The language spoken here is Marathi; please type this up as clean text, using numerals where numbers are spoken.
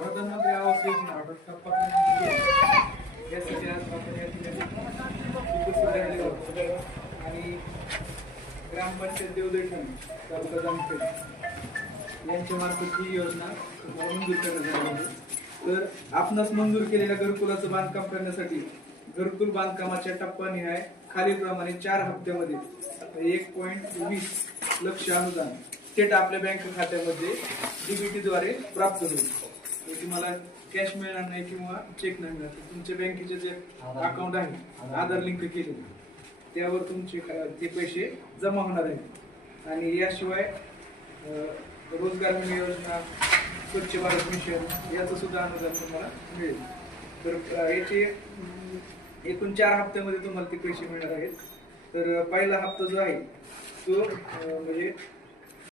प्रधानमंत्री आवास योजना टप्पा यासाठी आज आपण या ठिकाणी उपस्थित राहिले आहोत आणि ग्रामपंचायत देवदैठण तालुका जामखेड यांच्या मार्फत ही योजना तुम्हाला मंजूर करण्यात आली आहे. तर आपणास मंजूर केलेल्या घरकुलाचं बांधकाम करण्यासाठी घरकुल बांधकामाच्या टप्पानिहाय खालीलप्रमाणे 4 हप्त्यामध्ये 1.20 लक्ष अनुदान थेट आपल्या बँक खात्यामध्ये डीबीटी द्वारे प्राप्त होईल. तुम्हाला कॅश मिळणार नाही किंवा चेक नाही मिळणार. तुमच्या बँकेचे जे अकाउंट आहे आधार लिंक केले त्यावर तुमचे ते पैसे जमा होणार आहेत. आणि याशिवाय रोजगार हमी योजना, स्वच्छ भारत मिशन याचं सुद्धा अनुदान तुम्हाला मिळेल. तर याचे एकूण 4 हप्त्यामध्ये तुम्हाला ते पैसे मिळणार आहेत. तर पहिला हप्ता जो आहे तो म्हणजे